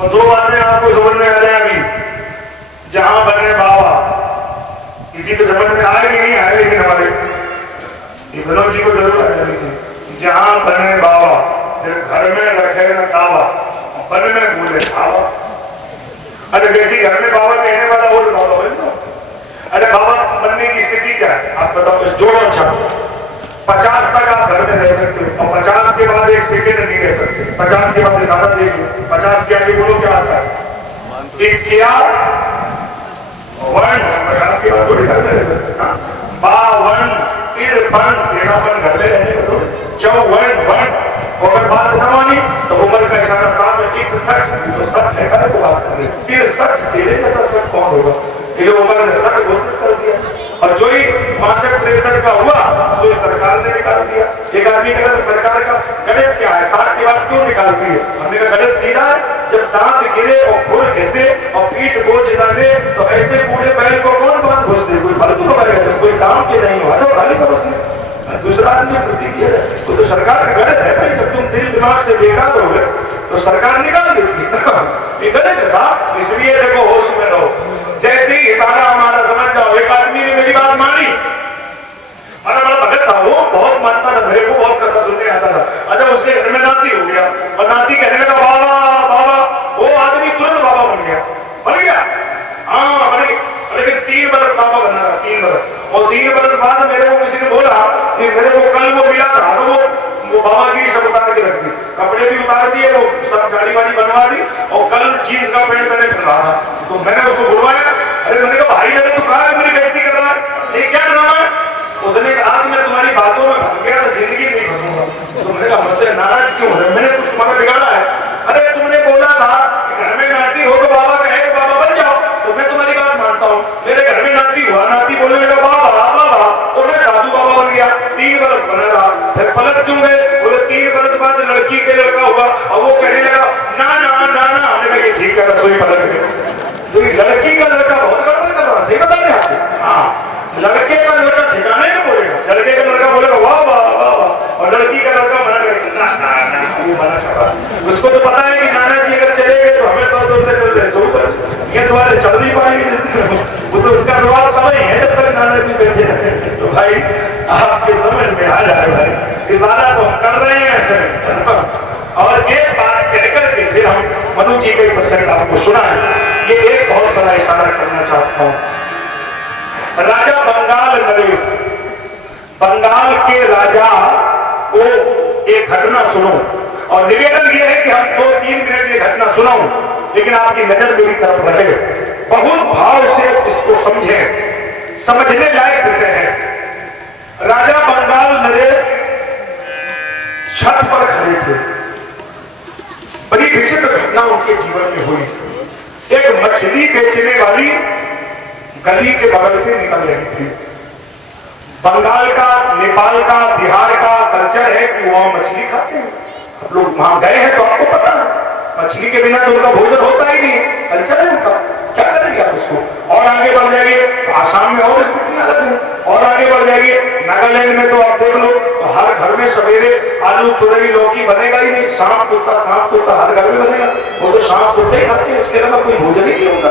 और दो बातें आपको समझ में आ जाए अभी। जहां बने बाबा, किसी को समझ में आए नहीं आए, लेकिन हमारे विनोद जी को जरूर आ जाएगी। जहां बने बाबा, फिर घर में रखे न दावा, बन में भूले खावा। अरे वैसे घर में बाबा कहने वाला वो बाबा है ना। अरे बाबा बनने की स्थिति क्या है आप बताओ। जोड़ो अच्छा, 50 तक आप घर में रह सकते हो और 50 के बाद एक सेकेंड नहीं रह सकते। 50 के बाद ज्यादा देख लो, 50 के आगे बोलो क्या आता है। एक क्या वन, 50 के बाद थोड़ी घर में रह सकते। बावन, तिरपन, 53 घर में रहने को, 54 वन। अगर बात न मानी तो उम्र का इशारा साफ है। 61 तो 60 है, तो बात करें 63 तेरे जैसा सब कौन होगा। ये उम्र ने 60 घोषित कर दिया और जो ही 62-63 का हुआ तो सरकार ने निकाल दिया। एक आदमी का सरकार का गणित क्या है, 60 के बाद क्यों निकालती है। हमने कहा गणित सीधा है, जब दांत गिरे और खुर घिसे और पीठ बोझ न दे तो ऐसे बूढ़े बैल को कौन बात घुसते। कोई फालतू को बैठे, कोई काम के नहीं हुआ तो खाली करो। दूसरा आदमी प्रतिक्रिया वो तो सरकार का गलत है भाई। जब तुम दिल दिमाग से बेकार हो गए तो सरकार निकाल देती है। ये गलत है साहब, इसलिए देखो होश में रहो। जैसे ही इशारा हमारा समझ जाओ। एक आदमी ने मेरी बात मानी, बड़ा भगत था वो, बहुत मानता था, मेरे को बहुत करता सुनने आता था। अच्छा उसके घर में नाती हो गया और नाती कहने लगा बाबा बाबा, वो आदमी तुरंत बाबा बन गया। हाँ बन गया, लेकिन 3 बरस बाबा बना रहा, 3 बरस। और 3 बरस बाद मेरे को किसी ने बोला कि मेरे को कल वो मिला था, तो वो बाबा की सब उतार के रख दी, कपड़े भी उतार दिए, वो सब गाड़ी वाड़ी बनवा दी और कल जीन्स का पैंट मैंने पहना था। तो मैंने उसको बुलवाया। अरे मैंने कहा भाई मैंने तो कहा मेरी बेइज्जती कर रहा है, ये क्या ड्रामा है। उसने कहा आज मैं तुम्हारी बातों में फंस गया तो जिंदगी नहीं फंसूंगा। तो मैंने कहा मुझसे नाराज क्यों है, मैंने कुछ तुम्हारा बिगाड़ा है। अरे तुमने बोला था घर में नाती हो तो बाबा कहे तो बाबा बन जाओ, तो मैं तुम्हारी बात मानता हूँ। मेरे घर में नाती हुआ, नाती बोलने लगा बाबा बाबा, तो मैं साधु बाबा बन गया। 3 बरस बना रहा, फिर पलट क्यों गए, बोले 3 बरस बाद लड़की के लड़का हुआ और वो कहने लगा ना ना ना ना। हमने कहा ये ठीक है, रसोई पलट गए। तो लड़की का लड़का बहुत गड़बड़ कर रहा, सही बता रहे आपको। हाँ लड़के का लड़का ठिकाने में बोलेगा, लड़के का लड़का बोलेगा वाह वाह वाह वाह, और लड़की का लड़का मना करेगा ना ना ना, ये मना कर रहा। उसको तो पता है कि नाना जी अगर चले गए तो हमें 100-200 से मिलते हैं, ये तुम्हारे चल नहीं पाएंगे। वो तो उसका रुआब तब ही है जब तक नाना जी बैठे हैं। तो भाई आपके समझ में आ जाए भाई, इशारा तो हम कर रहे हैं। और एक बात कहकर के फिर हम मनु जी के प्रसंग आपको सुना है। ये एक बहुत बड़ा इशारा करना चाहता हूं। राजा बंगाल नरेश, बंगाल के राजा को एक घटना सुनो और निवेदन यह है कि हम 2-3 मिनट ये घटना सुनाऊं, लेकिन आपकी नजर मेरी तरफ रहे, बहुत भाव से इसको समझे, समझने लायक विषय है। राजा बंगाल नरेश छत पर खड़े थे। बड़ी विचित्र घटना उनके जीवन में हुई। एक मछली बेचने वाली गली के बगल से निकल रही थी। बंगाल का, नेपाल का, बिहार का कल्चर है कि वहां मछली खाते हैं। आप लोग वहां गए हैं तो आपको पता है, मछली के बिना तो उनका भोजन होता ही नहीं, कल्चर है उनका। क्या करेंगे आप उसको। और आगे बढ़ जाइए आसाम में और स्थिति अलग है, और आगे बढ़ जाइए नागालैंड में तो आप देख लो तो हर घर में सवेरे आलू तुरई लौकी बनेगा ही नहीं। सांप कुत्ता हर घर में बनेगा, वो तो सांप कुत्ते ही खाते हैं, इसके अलावा कोई भोजन ही नहीं होगा।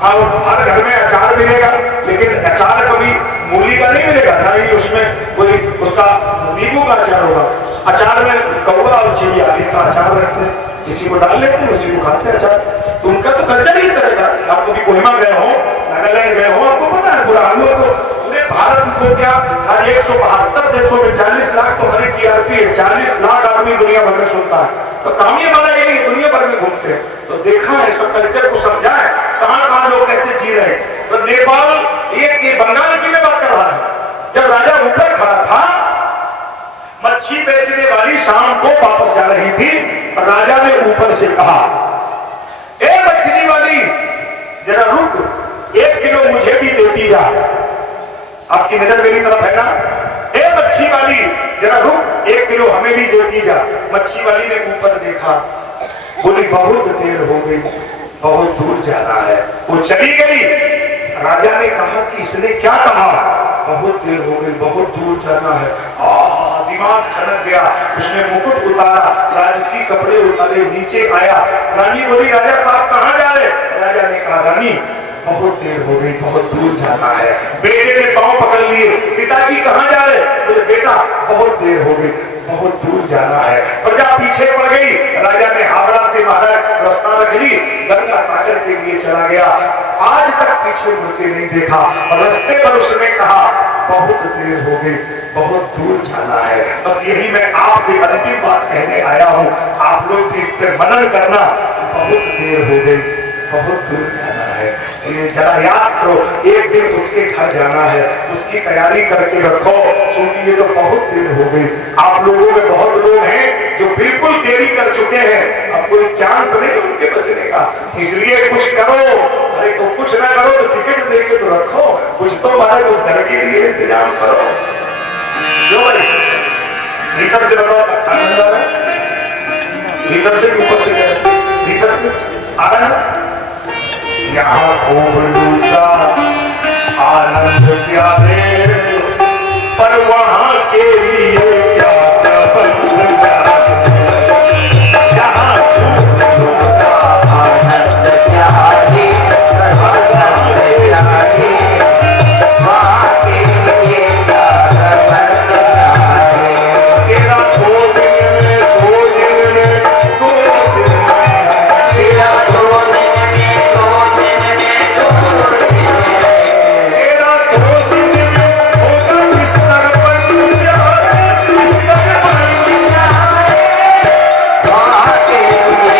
और हर घर में अचार मिलेगा, लेकिन अचार कभी मूली का नहीं मिलेगा, ना ही उसमें कोई उसका नींबू का अचार होगा। अचार में कौवा और चिड़िया का अचार रखते हैं, किसी को डाल लेते हैं, उसी को खाते हैं अचार। तो उनका तो कल्चर ही इस तरह का। आप कभी कोहिमा गए हो, नागालैंड गए हो, आपको पता है पूरा। हम लोग तो पूरे भारत को क्या 172 देशों में 40 लाख तो हमारी टीआरपी है, 40 लाख आदमी दुनिया भर में सुनता है। तो काम ये वाला यही दुनिया भर में घूमते हैं, तो देखा है सब कल्चर को समझा है, कहाँ लोग कैसे जी रहे हैं। तो नेपाल ये बंगाल की मैं बात कर रहा है। जब राजा ऊपर खड़ा था, मच्छी बेचने वाली शाम को वापस जा रही थी, राजा ने ऊपर से कहा ए मछली वाली जरा रुक, 1 किलो मुझे भी देती जा। आपकी नजर मेरी तरफ है ना। ए मच्छी वाली जरा रुक, 1 किलो हमें भी देती जा। मच्छी वाली ने ऊपर देखा, बोली बहुत देर हो गई, बहुत दूर जाना है। वो चली गई। राजा ने कहा कि इसने क्या कहा, बहुत देर हो गई, बहुत दूर जाना है। दिमाग खनक गया। उसने मुकुट उतारा, राजसी कपड़े उतारे, नीचे आया। रानी बोली राजा साहब कहाँ जा रहे? राजा ने कहा रानी बहुत देर हो गई, बहुत दूर जाना है। बेटे ने पांव पकड़ लिए, पिताजी कहाँ जा रहे? बोले बेटा बहुत देर हो गई, बहुत दूर जाना है। प्रजा पीछे पड़ गई। राजा ने हावड़ा से महाराज रास्ता रख ली, गंगा सागर के लिए चला गया। आज तक पीछे मुड़के नहीं देखा। और रास्ते पर उसने कहा बहुत देर हो गई, बहुत दूर जाना है। बस यही मैं आपसे अंतिम बात कहने आया हूँ। आप लोग इस पर मनन करना। बहुत देर हो गई, बहुत दूर जाना है। ये जरा याद करो, एक दिन उसके घर जाना है, उसकी तैयारी करके रखो, क्योंकि ये तो बहुत देर हो गई। आप लोगों में बहुत लोग हैं जो बिल्कुल देरी कर चुके हैं, अब कोई चांस नहीं उनके बचने का। इसलिए कुछ करो। अरे तो कुछ ना करो तो टिकट देके तो रखो, कुछ तो हमारे उस घर के लिए इंतजाम करो। जो भाई भीतर से बताओ, भीतर से ऊपर से, भीतर से आ रहा है। यहाँ खूब लूटा आनंद प्यारे, पर वहाँ के लिए क्या प्रबंध। यहाँ खूब लूटा आनंद प्यारे, वहाँ के लिए क्या प्रबंध। तेरा दो दिन में, दो दिन में, दो दिन में, तेरा दो दिन में, दो दिन में, दो दिन में, तेरा दो दिन में होगा बिस्तर पर दुनिया है, बिस्तर पर दुनिया है। वहाँ के लिए क्या दुनिया है, वहाँ को दुनिया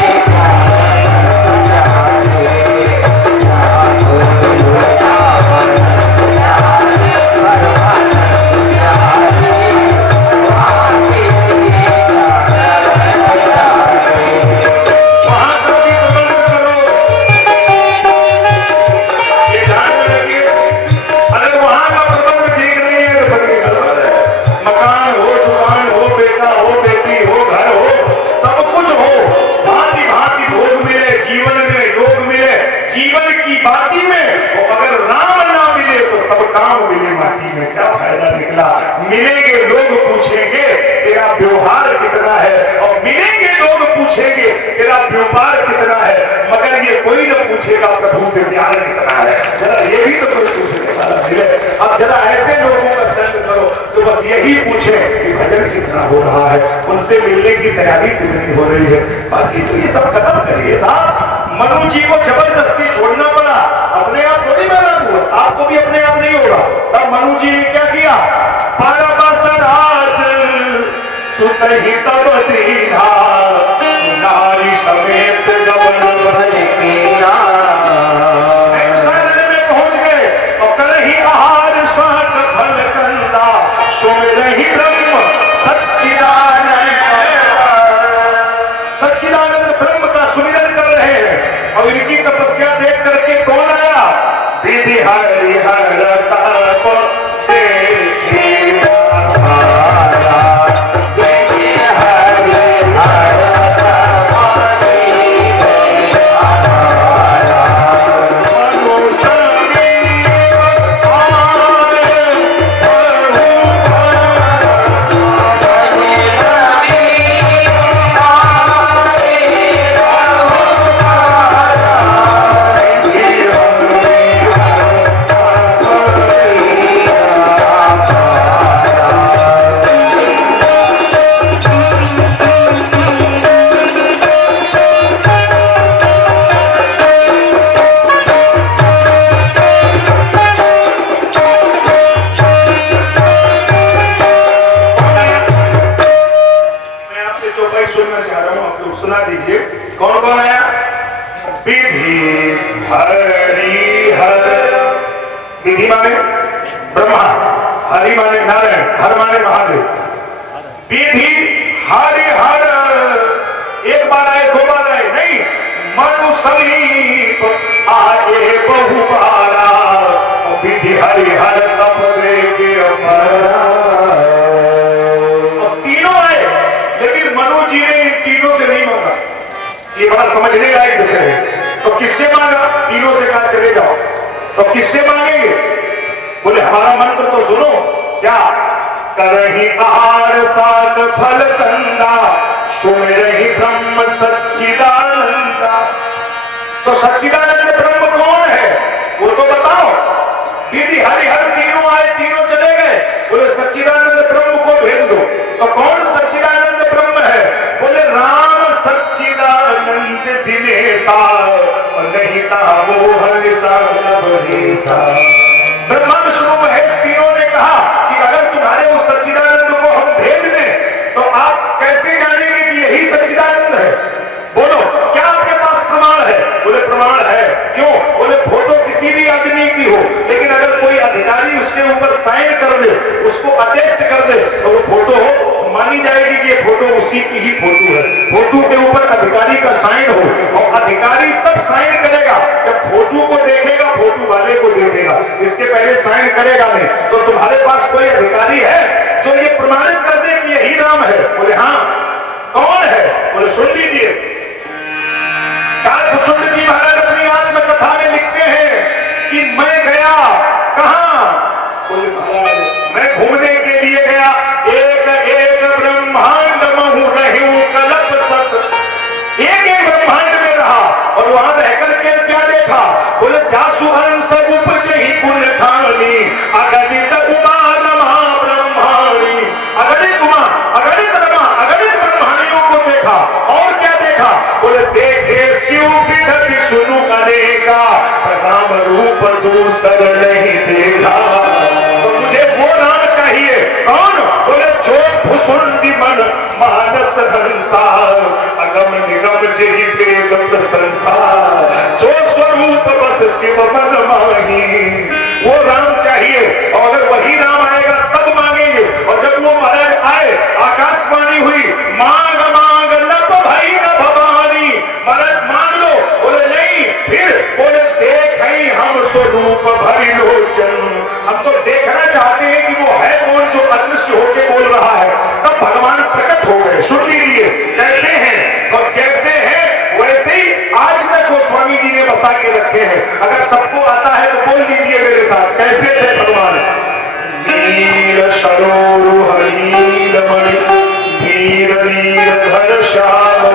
मिलेंगे लोग पूछेंगे तेरा व्यवहार कितना है, और मिलेंगे लोग पूछेंगे तेरा व्यापार कितना है, मगर ये कोई न पूछेगा प्रभु से प्यार कितना है। जरा ये भी तो कोई पूछने वाला मिले। अब जरा ऐसे लोगों का संग करो जो बस यही पूछे कि भजन कितना हो रहा है, उनसे मिलने की तैयारी कितनी हो रही है। बाकी तो ये सब खत्म करिए साहब। मनु जी को जबरदस्ती छोड़ना पड़ा, अपने आप थोड़ी मैदान हुआ, आपको भी अपने आप नहीं होगा। तब मनु जी ने क्या किया? सुतहि तब दीना नारी समेत गवन बन कीना। में पहुंच गए और करही आहार सात फल कंदा, सुमिरहि ब्रह्म सच्चिदानंद। सच्चिदानंद ब्रह्म का सुमिरन कर रहे हैं। और इनकी तपस्या देख करके कौन आया? विधि हरि हर तप देखी विधि माने ब्रह्मा, हरि माने नारायण, हर माने महादेव। विधि हरि हर, एक बार आए दो बार आए नहीं, मनु समीप आए बहु बारा। विधि हरि हर तप देके तीनों आए, लेकिन मनु जी ने इन तीनों से नहीं मांगा। ये बड़ा समझने लायक विषय है। तो किससे मांगा? तीनों से कहा चले जाओ। तो किससे मांगेंगे? बोले हमारा मंत्र तो सुनो। क्या करही आहार सात फल कंदा, सुन रही ब्रह्म सच्चिदानंदा। तो सच्चिदानंद ब्रह्म कौन है वो तो बताओ। दीदी हरिहर तीनों आए, तीनों चले गए, बोले सच्चिदानंद ब्रह्म को भेज दो। तो कौन सच्चिदानंद ब्रह्म है? बोले राम सच्चिदानंद दिनेशा, नहीं था वो हरिसा ब्रह्मा विष्णु महेश तीनों ने कहा कि अगर तुम्हारे उस सच्चिदानंद को हम भेज दें तो आप कैसे जानेंगे कि यही सच्चिदानंद है? बोलो क्या आपके पास प्रमाण है? बोले प्रमाण है। क्यों? बोले फोटो किसी भी आदमी की हो, लेकिन अगर कोई अधिकारी उसके ऊपर साइन कर दे, उसको अटेस्ट कर दे, तो वो फोटो मानी जाएगी कि ये फोटो उसी की ही फोटो है। फोटो के ऊपर अधिकारी का साइन हो, और अधिकारी तब साइन करेगा जब फोटो को देखेगा, फोटो वाले को देखेगा, इसके पहले साइन करेगा नहीं। तो तुम्हारे पास कोई अधिकारी है जो ये प्रमाणित कर दे कि यही राम है? बोले हाँ। कौन है? बोले सुन लीजिए। कालभूषण जी महाराज अपनी आत्मकथा में लिखते हैं कि मैं गया कहां? बोले महाराज मैं घूमने के लिए गया, एक एक ब्रह्मांड महु रहूं कल्प सत, एक एक ब्रह्मांड में रहा और वहां रहकर के क्या देखा? बोले जासु अंश उपजहि पुण्य खानी, अगणित उमा रमा ब्रह्माणी, अगणित उमा अगणित रमा अगणित ब्रह्माणियों को देखा। और क्या देखा? बोले देखे शिव विधि सुनु करेगा, राम रूप दूसर नहीं देखा। तो मुझे वो राम चाहिए। कौन? बोले जो भुसुंडी मन मानस संसार, अगम निगम जहि वेद संसार, जो स्वरूप बस शिव मन माही, वो राम चाहिए। और अगर वही राम आएगा तब मांगेंगे। और जब वो महाराज आए, आकाशवाणी हुई, मांग मांग नभ भई न भवानी, महाराज मांग लो। बोले नहीं। फिर बोले देख हम स्वरूप भरी लोचन, हम तो देखना चाहते हैं कि वो है कौन जो अदृश्य होके बोल रहा है। तब भगवान प्रकट हो गए। सुन लीजिए कैसे हैं, और जैसे हैं वैसे ही आज तक गोस्वामी जी ने बसा के रखे हैं। अगर सबको आता है तो बोल दीजिए मेरे साथ, कैसे थे भगवान? नील सरोरु हरील मणि, वीर वीर धर श्याम